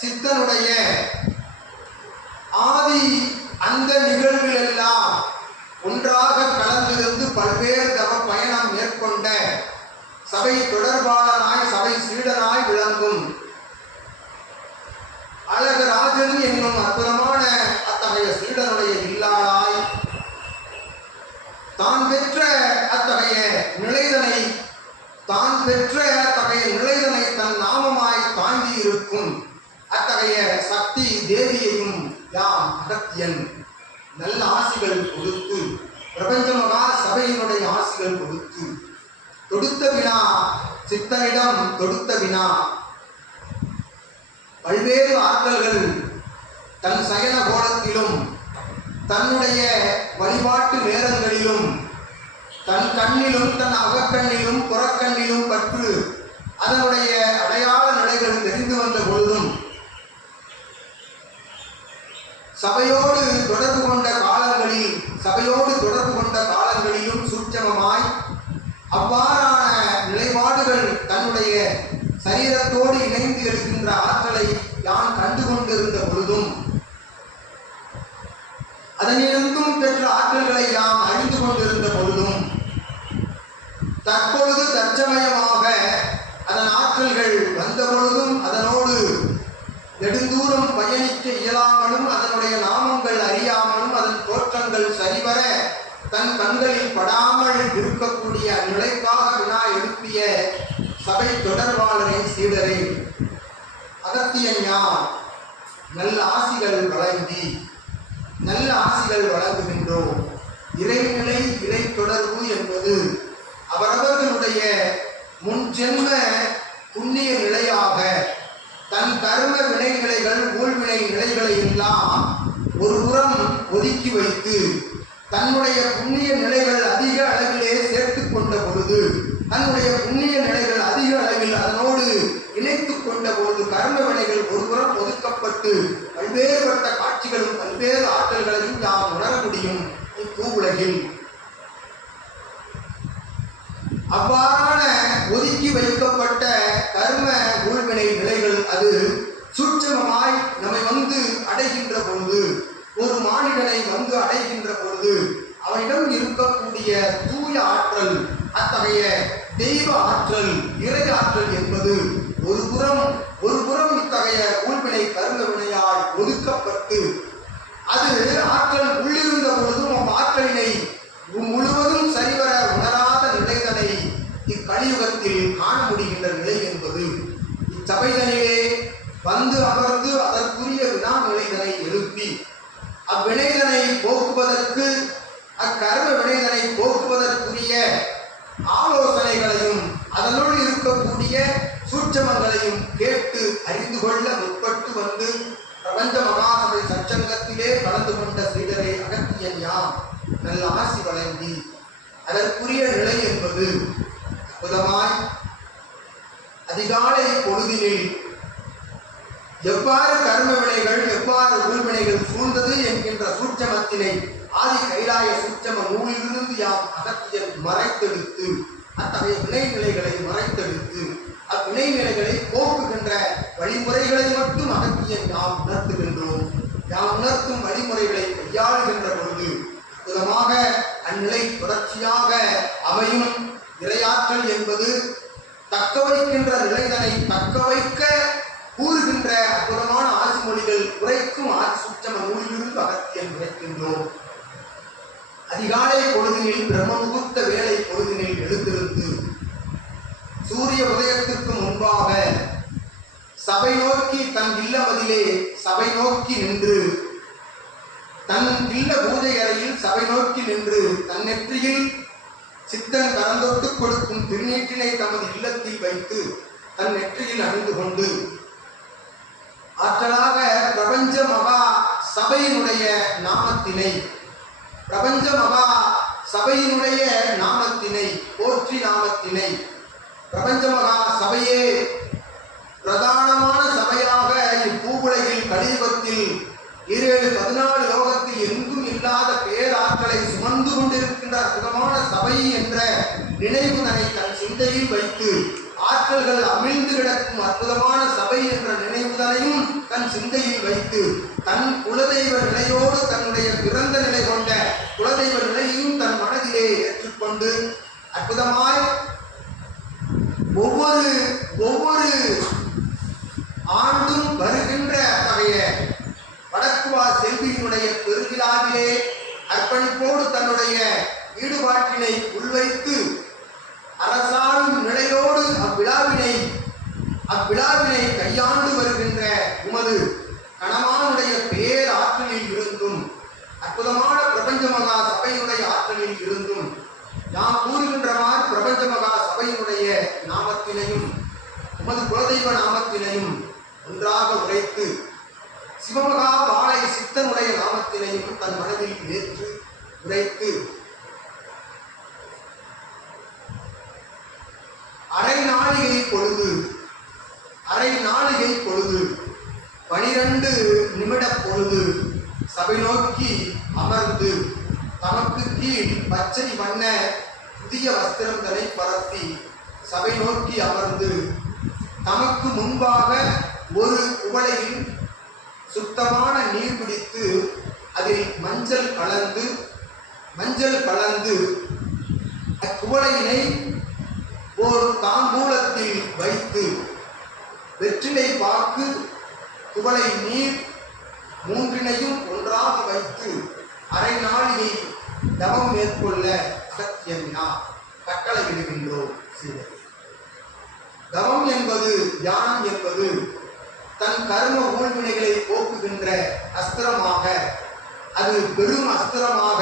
சித்தனுடைய ஆதி அந்த நிகழ்வுகள் எல்லாம் ஒன்றாக கலந்திருந்து பல்வேறு தவ பயணம் மேற்கொண்ட சபை தொடர்பாளனாய் சபை சீடனாய் விளங்கும். அழகராஜன் என்னும் அற்புதமான அத்தகைய சீடனுடைய இல்லாளாய் தான் பெற்ற அத்தகைய நிலைதனை தான் பெற்ற அத்தகைய நிலைதனை தன் நாமமாய் தாங்கி இருக்கும் அத்தகைய சக்தி தேவியையும் யாம் அகத்தியன். நல்ல ஆசிகள் கொடுத்து பிரபஞ்ச மகா சபையினுடைய ஆசிகள் கொடுத்து தொடுத்த வினா சித்தனிடம் தொடுத்த வினா. பல்வேறு ஆற்றல்கள் தன் சயன கோலத்திலும் தன்னுடைய வழிபாட்டு நேரங்களிலும் தன் கண்ணிலும் தன் அகக்கண்ணிலும் புறக்கண்ணிலும் பற்று அதனுடைய அடையாள நிலைகள் தெரிந்து வந்த பொழுதும் சபையோடு தொடர்பு கொண்ட காலங்களில் சபையோடு தொடர்பு கொண்ட காலங்களிலும் சூட்சமமாய் அவ்வாறான நிலைப்பாடுகள் தன்னுடைய சரீரத்தோடு இணைந்து இருக்கின்ற ஆற்றலை யான் கண்டு கொண்டிருந்த பொழுதும் அதனிலிருந்தும் பெற்ற ஆற்றல்களை யாம் அறிந்து கொண்டிருந்த பொழுதும் தற்பொழுது தற்சமயமாக அதன் ஆற்றல்கள் வந்த பொழுதும் நெடுந்தூரம் பயணிக்க இயலாமலும் அதனுடைய நாமங்கள் அறியாமலும் அதன் தோற்றங்கள் சரிவர தன் கண்களில் படாமல் இருக்கக்கூடிய அந்நிலைக்காக வினா எழுப்பிய சபை தொடர்பாளரை சீடரை அகத்தியன் யார் நல்ல ஆசிகள் வழங்கி நல்ல ஆசிகள் வழங்குகின்றோம். இறைநிலை இறை தொடர்பு என்பது அவரவர்களுடைய முன்ஜென்ம புண்ணிய நிலை கர்ம வினை நிலைகள் ஊழ்வினை நிலைகளை எல்லாம் ஒரு புறம் ஒதுக்கி வைத்து தன்னுடைய புண்ணிய நிலைகள் அதிக அளவிலே சேர்த்து கொண்ட பொழுது தன்னுடைய புண்ணிய நிலைகள் அதிக அளவில் அதனோடு இணைத்து கொண்ட பொழுது கர்ம வினைகள் ஒருபுறம் ஒதுக்கப்பட்டு பல்வேறுபட்ட காட்சிகளும் பல்வேறு ஆற்றல்களையும் நாம் உணர முடியும் இப்பூ உலகில் அவ்வாறான ஒதுக்கி வைக்கப்பட்ட கர்ம ஊழ்வினை நிலைகள் அது சூட்சமமாய் நம்மை வந்து அடைகின்ற பொழுது ஒரு மானிடனை அடைகின்ற பொழுது அவனிடம் இருக்கக்கூடிய தூய ஆற்றல் அத்தகைய தெய்வ ஆற்றல் இறை ஆற்றல் என்பது ஒரு புறம் ஒரு புறம் இத்தகைய ஊழ்வினை கர்ம வினையால் ஒதுக்கப்பட்டு அது ஆற்றல் உள்ளிருந்த பொழுதும் ஆற்றலினை முழுவதும் சரிவர உணராத நிலைதனை இக்கலியுகத்தில் காண முடிகின்ற நிலை என்பது. இச்சபைதனிலே வந்து அமர்ந்து அதற்குரிய வினா நிலைதனை எழுப்பி அவ்வினைதனை சூட்சமங்களையும் கேட்டு அறிந்து கொள்ள முற்பட்டு வந்து பிரபஞ்ச மகாசபை சச்சங்கத்திலே கலந்து கொண்ட சீடரை அகத்தியன் யாம். நல்ல ஆசி வழங்கி அதற்குரிய நிலை என்பது அற்புதமாய் அதிகாலை பொழுதினில் எவ்வாறு கர்ம வினைகள் எவ்வாறு உள்வினைகள் சூழ்ந்தது என்கின்ற சூட்சமத்தினை ஆதி கைலாய சூட்சம நூலிலிருந்து யாம் அகத்தியன் மறைத்தெடுத்து அத்தகைய வினைநிலைகளை மறைத்தெடுத்து அவ்வினை போக்குகின்ற வழிமுறைகளை மட்டும் அகற்றிய நாம் உணர்த்துகின்றோம்? நாம் உணர்த்தும் வழிமுறைகளை கையாளுகின்ற பொழுது அற்புதமாக அந்நிலை தொடர்ச்சியாக அமையும் இரையாற்றல் என்பது தக்க வைக்கின்ற நிலைதனை தக்க வைக்க கூறுகின்ற அற்புதமான ஆட்சி மொழிகள் உரைக்கும் ஆட்சி சுற்றம நூலிலிருந்து அகத்தியம் உரைக்கின்றோம் அதிகாலை பொழுதினில் பிரம்ம முகூர்த்த வேலை பொழுதினில் எழுந்திருந்து சூரிய உதயத்திற்கு முன்பாக சபை நோக்கி தன் இல்லமதிலே சபை நோக்கி நின்று தன் இல்ல பூஜை அறையில் சபை நோக்கி நின்று தன் நெற்றியில் சித்தன் கரந்தொட்டு கொடுக்கும் திருநீற்றினை தமது இல்லத்தில் வைத்து தன் நெற்றியில் அணிந்து கொண்டு ஆற்றலாக பிரபஞ்ச மகா சபையினுடைய நாமத்தினை பிரபஞ்ச மகா சபையினுடைய நாமத்தினை போற்றி நாமத்தினை பிரபஞ்ச மகா சபையே. பிரதானமான சபையாக இப்பூவுலகில் கலியுகத்தில் ஈரேழு பதினாலு லோகத்தில் எங்கும் இல்லாத பேராற்றலை சுமந்து கொண்டிருக்கின்ற அற்புதமான சபை என்ற நினைவு தன்னை தன் சிந்தையில் வைத்து ஆற்றல்கள் அமிழ்ந்து கிடக்கும் அற்புதமான சபை என்ற நினைவுதனையும் தன் சிந்தையில் வைத்து தன் குலதெய்வ நிலையோடு தன்னுடைய பிறந்த நிலை கொண்ட குலதெய்வ நிலையையும் தன் மனதிலே ஏற்றுக்கொண்டு அற்புதமாய் ஒவ்வொரு ஒவ்வொரு ஆண்டும் வருகின்ற அத்தகைய வடக்குவா செல்வியினுடைய பெருவிழாவிலே அர்ப்பணிப்போடு தன்னுடைய ஈடுபாட்டினை உள்வைத்து அரசாளும் நிலையோடு அவ்விழாவினை அவ்விழாவினை கையாண்டு வருகின்ற உமது கணவானுடைய பேர் ஆற்றலில் இருந்தும் அற்புதமான பிரபஞ்ச மகா சபையுடைய ஆற்றலில் இருந்தும் நாம் கூறுகின்றவாறு பிரபஞ்ச மகா சபையினுடைய நாமத்தினையும் உமது குலதெய்வ நாமத்தினையும் ஒன்றாக உரைத்து சிவமகா வாழை சித்தனுடைய நாமத்தினையும் தன் மனதில் ஏற்று உரைத்து அரை நாளிகை பொழுது அரை நாளிகை பொழுது பனிரெண்டு நிமிட பொழுது சபை நோக்கி அமர்ந்து தமக்கு கீழ் பச்சை வண்ண புதிய வஸ்திரங்களை பரப்பி சபை நோக்கி அமர்ந்து தமக்கு முன்பாக ஒரு குவளையில் சுத்தமான நீர் பிடித்து அதில் மஞ்சள் கலந்து மஞ்சள் கலந்து அக்குவளையினை ஒரு தாம்பூலத்தில் வைத்து வெற்றிலை பாக்கு குவளை நீர் மூன்றினையும் ஒன்றாக வைத்து அரை நாளிகை தவம் மேற்கொள்ள அகத்தியமினா கட்டளையிடுகின்றோம் சீடர். தவம் என்பது தியானம் என்பது தன் கர்ம ஊழ்வினைகளை போக்குகின்ற அஸ்திரமாக அது பெரும் அஸ்திரமாக